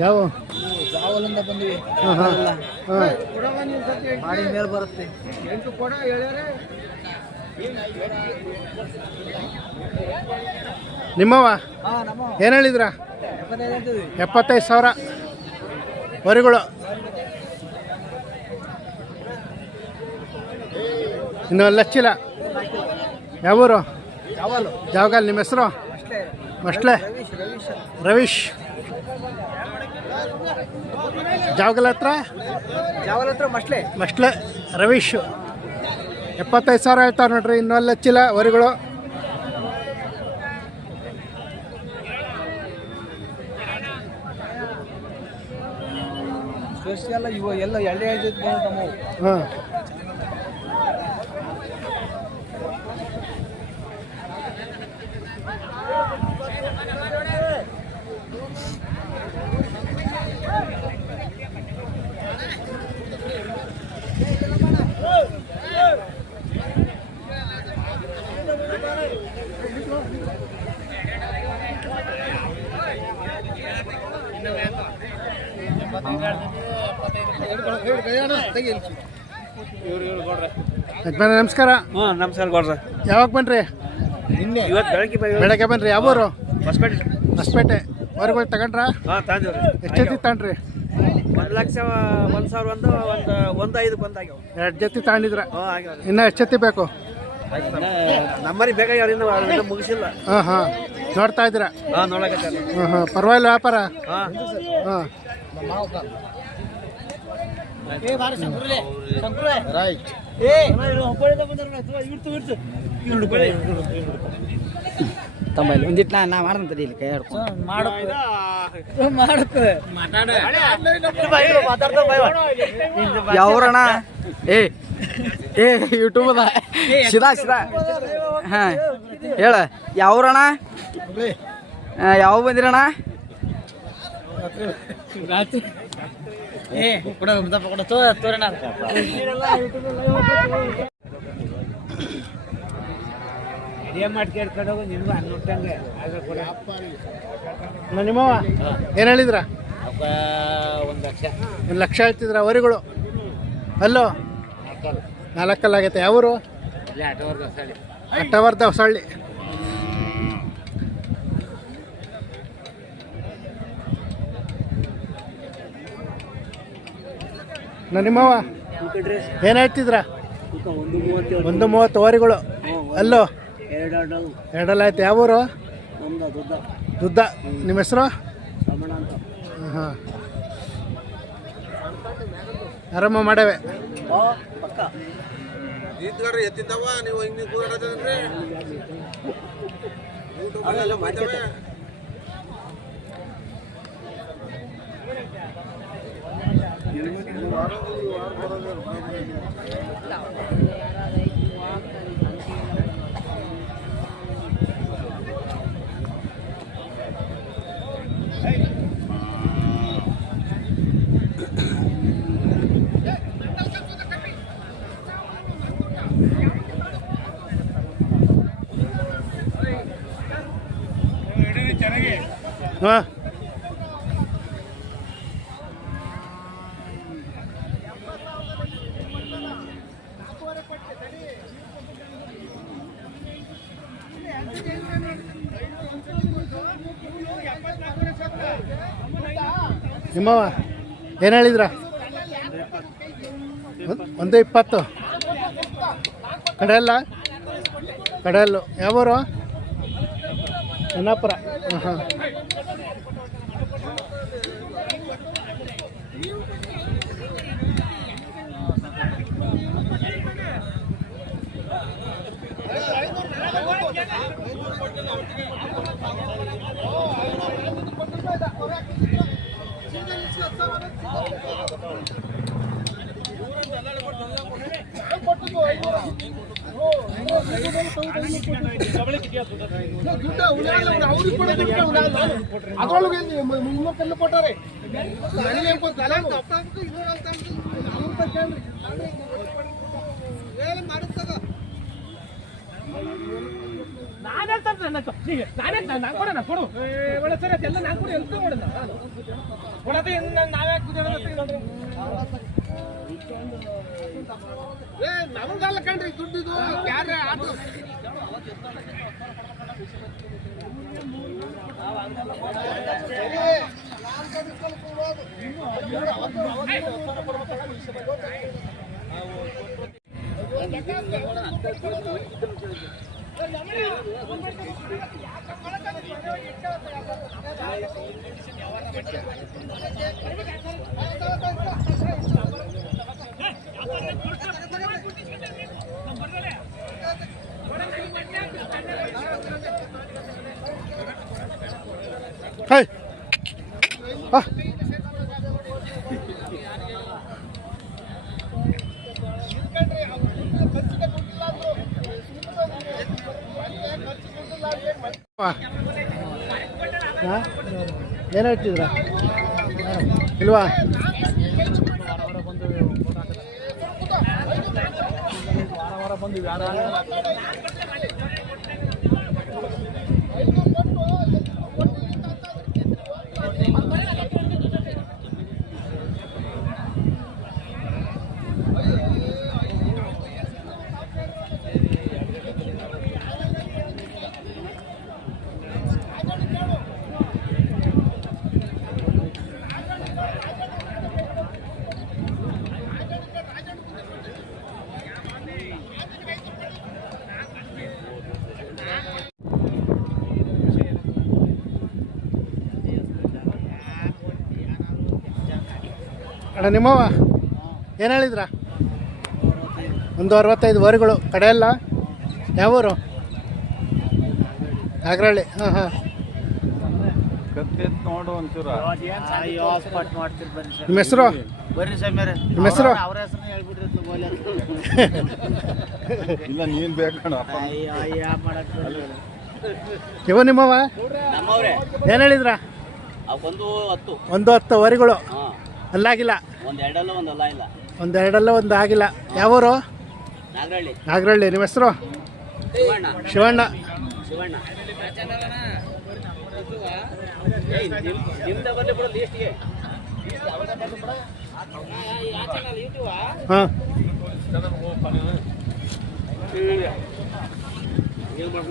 ಯಾವ ಜಾವಲಿಂದ ಬಂದಿವಿ. ಮಾಡಿ ಮೇಲೆ ಬರುತ್ತೆ. 8 ಕೊಡ ಹೇಳ್ಯಾರೆ. ನಿಮ್ಮವ ಏನು ಹೇಳಿದ್ರ? 75,000 ವರಿಗಳು. ಇನ್ನು ಲಚ್ಚಿಲ್ಲ. ಯಾವೂರು? ಜಾವಗಾಲ್. ನಿಮ್ಮ ಹೆಸರು? ಮಸ್ಲೆ ರವೀಶ್. ಜಾವಗಲ್ ಹತ್ರ ಮಸ್ಲೆ ರವೀಶ್. 75,000 ಹೇಳ್ತಾರೆ ನೋಡ್ರಿ. ಇನ್ನೂ ಲಚ್ಚಿಲ್ಲ ವರಿಗಳು. ಎಲ್ಲ ಎಳ್ಳೆ ಹಾಂ. ಯಜಮಾನ ನಮಸ್ಕಾರ. ನಮಸ್ಕಾರ ಕೊಡ್ರಿ. ಯಾವಾಗ ಬನ್ರಿ? ಇವತ್ತು ಬೆಳಗ್ಗೆ ಬನ್ರಿ. ಯಾವೂರು? ಹೊಸಪೇಟೆ. ಹೊರಗಳು ತಗೊಂಡ್ರ? ಎಷ್ಟು ಜೊತೆ ತಗೊಂಡ್ರಿ? 1,01,5 ಬಂದಾಗ್ಯಾವ. 2 ಜೊತೆ ತಗೊಂಡಿದ್ರ? ಇನ್ನು ಎಷ್ಟು ಜೊತೆ ಬೇಕು? ನಮ್ಮರಿ ಬೇಕಾಗ್ಯಾವ, ಮುಗಿಸಿಲ್ಲ. ಹಾಂ. ನೋಡ್ತಾ ಇದ್ದೀರಾ? ನೋಡಕತ್ತಾರ. ಹಾಂ. ಪರವಾಗಿಲ್ಲ ವ್ಯಾಪಾರ? ಹಾಂ. ರೈಟ್. ತಂಬೈಲಿ ಒಂದಿಟ್ಟು ನಾ ಮಾಡ್ದಂತಡಿ ಇಲ್ಲಿ ಕೈ ಯಾವ್ರಣ? ಏ ಯೂಟ್ಯೂಬ್ ಸಿದಾ ಹಾಂ ಹೇಳ. ಯಾವ್ರಣ? ಯಾವ ಬಂದಿರಣ? ನಿಮ್ಮವ ಏನು ಹೇಳಿದ್ರ? 1 ಲಕ್ಷ ಹೇಳ್ತಿದ್ರ ವರಿಗಳು. ಅಲ್ಲೋ 4 ಆಗೈತೆ. ಯಾವೂರು? ಅಟ್ಟವರ್ಧ ಹೊಸಳ್ಳಿ. ನಿಮ್ಮವ ಏನು ಹೇಳ್ತಿದ್ರ? 130 ವರಿಗಳು. ಅಲ್ಲೋ 2 ಆಯ್ತು. ಯಾವೂರು? ದುದ್ದ. ನಿಮ್ಮ ಹೆಸರು? ಹಾಂ. ಆರಾಮ ಮಾಡೇವೆ. ಹಾಂ. ನಿಮ್ಮವ ಏನು ಹೇಳಿದ್ರ? 120 ಕಡೆಯಲ್ಲು. ಯಾವೂರು? ಚೆನ್ನಾಪುರ. ಹಾಂ. ನಾನೇ ನಾನು ಕೊಡೋಣ ಕೊಡು ಒಳ್ಳೆ ಸರಿ ಎಲ್ಲ ನಾನು ಕೊಡಿ ಎಲ್ಲ ಮಾಡೋಣ ಕೊಡತ್ತೆ ನಾವೇ ನಮಗಲ್ಲ ಕಣ್ರಿ ದುಡ್ಡಿದು ಯಾರೇ ಆಟೋ Hey. Ah. ಏನು ಹೇಳ್ತಿದ್ರ ಇಲ್ವಾ? ಅಣ್ಣ ನಿಮ್ಮವ ಏನು ಹೇಳಿದ್ರ? 165 ವರಿಗಳು ಕಡೆ ಎಲ್ಲ ಯಾವೂರು? ನಾಗರಹಳ್ಳಿ. ಹಾಂ ಹಾಂ. ನೋಡು ಒಂಚೂರ ನಿಮ್ಮ ಹೆಸರು? ಬರ್ರಿ ಸಮೀರ, ನಿಮ್ಮ ಹೆಸರು? ಅವ್ರ ಹೆಸರು ಹೇಳ್ಬಿಟ್ರಿ. ಇಲ್ಲ ನೀನ್ ಬೇಕಣ ಇವ ನಿಮ್ಮವ ನಮ್ಮವ್ರೆ ಏನು ಹೇಳಿದ್ರ? 110 110 ವರಿಗಳು ಅಲ್ಲಾಗಿಲ್ಲ. ಒಂದ್ ಎರಡಲ್ಲ ಒಂದಲ್ಲ ಇಲ್ಲ ಒಂದೆರಡಲ್ಲ ಒಂದು ಆಗಿಲ್ಲ. ಯಾವೂರು? ನಾಗರಹಳ್ಳಿ. ನಾಗರಹಳ್ಳಿ. ನಿಮ್ಮ ಹೆಸರು? ಶಿವಣ್ಣ. ಶಿವಣ್ಣ. ಶಿವಣ್ಣ ನಿಮ್ದ ಬರ್ಲಿ ಬಿಡು ಲೀಸ್ಟ್ಗೆ. ಹಾಂ.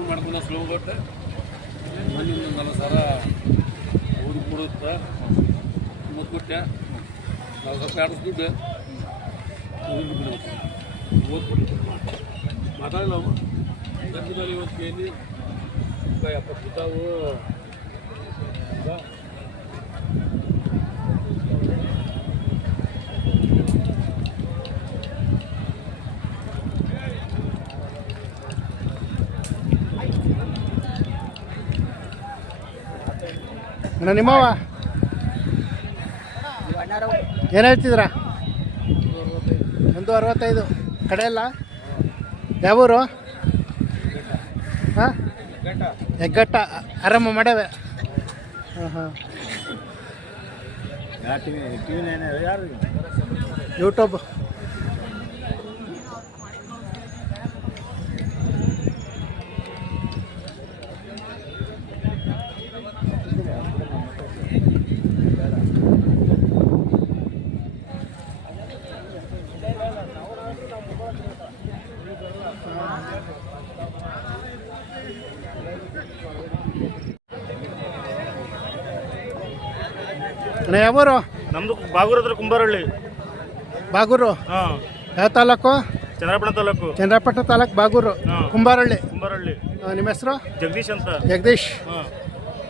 ಮಾಡ್ಕೊಂಡು ಸ್ಲೋ ಕೊಟ್ಟೆ ಮಣ್ಣಿನ 4 ಸರ ಊರು ಕೊಡುತ್ತೆ ಮುತ್ಕೊಟ್ಟೆ ನಾವು ಸ್ವಲ್ಪ ಆಡಿಸ್ದುಡ್ಡು ಓದ್ಬಿಟ್ಟು ಮಾತಾಡಲ್ಲ ಅವು ಗಂಟು ಮೇಲೆ ಇವತ್ತು ಕೇಳಿ 70 ಬಿದ್ದಾವು. ಅಣ್ಣ ನಿಮ್ಮವ ಏನು ಹೇಳ್ತಿದ್ರ? 165 ಕಡೆ ಎಲ್ಲ ಯಾವೂರು? ಹಾಂ, ಹೆಗ್ಗಟ್ಟ. ಆರಾಮ ಮಾಡವೆ. ಹಾಂ ಹಾಂ. ಯೂಟ್ಯೂಬ್. ಅಣ್ಣ ಯಾವೂರು? ನಮ್ದು ಬಾಗೂರು ಹತ್ರ ಕುಂಬಾರಹಳ್ಳಿ. ಬಾಗೂರು. ಹಾಂ. ಯಾವ ತಾಲೂಕು? ಚನ್ನರಾಯಪಟ್ಟಣ ತಾಲೂಕು. ಚನ್ನರಾಯಪಟ್ಟಣ ತಾಲೂಕು ಬಾಗೂರು. ಕುಂಬಾರಹಳ್ಳಿ. ಕುಂಬಾರಹಳ್ಳಿ. ನಿಮ್ಮ ಹೆಸರು? ಜಗದೀಶ್ ಅಂತ. ಜಗದೀಶ್. ಹಾಂ.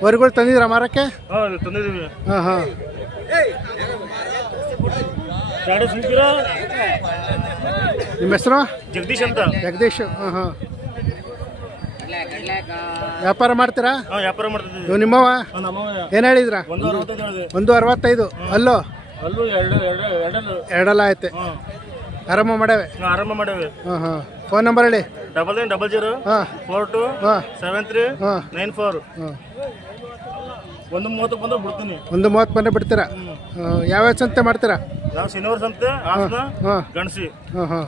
ವರಿಗಳು ತಂದಿದ್ದೀರಾ ಮಾರಕ್ಕೆ? ಹಾಂ ತಂದಿದ್ದೀವಿ. ಹಾಂ ಹಾಂ. ನಿಮ್ಮ ಹೆಸರು? ಜಗದೀಶ್ ಅಂತ. ಜಗದೀಶ್. ಹಾಂ ಹಾಂ. ವ್ಯಾಪಾರ ಮಾಡ್ತೀರಾ? ಹಾಂ ವ್ಯಾಪಾರ ಮಾಡ್ತಿದ್ದೀವಿ. ಇವು ನಿಮ್ಮವ ಏನು ಹೇಳಿದ್ರ? 165. 165. ಅಲ್ಲೋ ಅಲ್ಲೂ ಎರಡಲ್ಲ ಐತೆ. ಹಾಂ ಆರಾಮ ಮಾಡವೆ. ಆರಂಭ ಮಾಡೇವೆ. ಹಾಂ ಹಾಂ. ಫೋನ್ ನಂಬರ್ ಹೇಳಿ. 9900 ಹಾಂ 42 ಹಾಂ 73 ಹಾಂ 94. ಹಾಂ. 1:30 ಬಂದ್ರೆ ಬಿಡ್ತೀನಿ. 1:30 ಬಂದರೆ ಬಿಡ್ತೀರಾ? ಯಾವ್ಯಾವ ಸಂತೆ ಮಾಡ್ತೀರಾ? ನಾವು ಶನಿವಾರ ಸಂತೆ ಹಾಸನ ಹಾಂ ಗಣಸಿ. ಹಾಂ ಹಾಂ.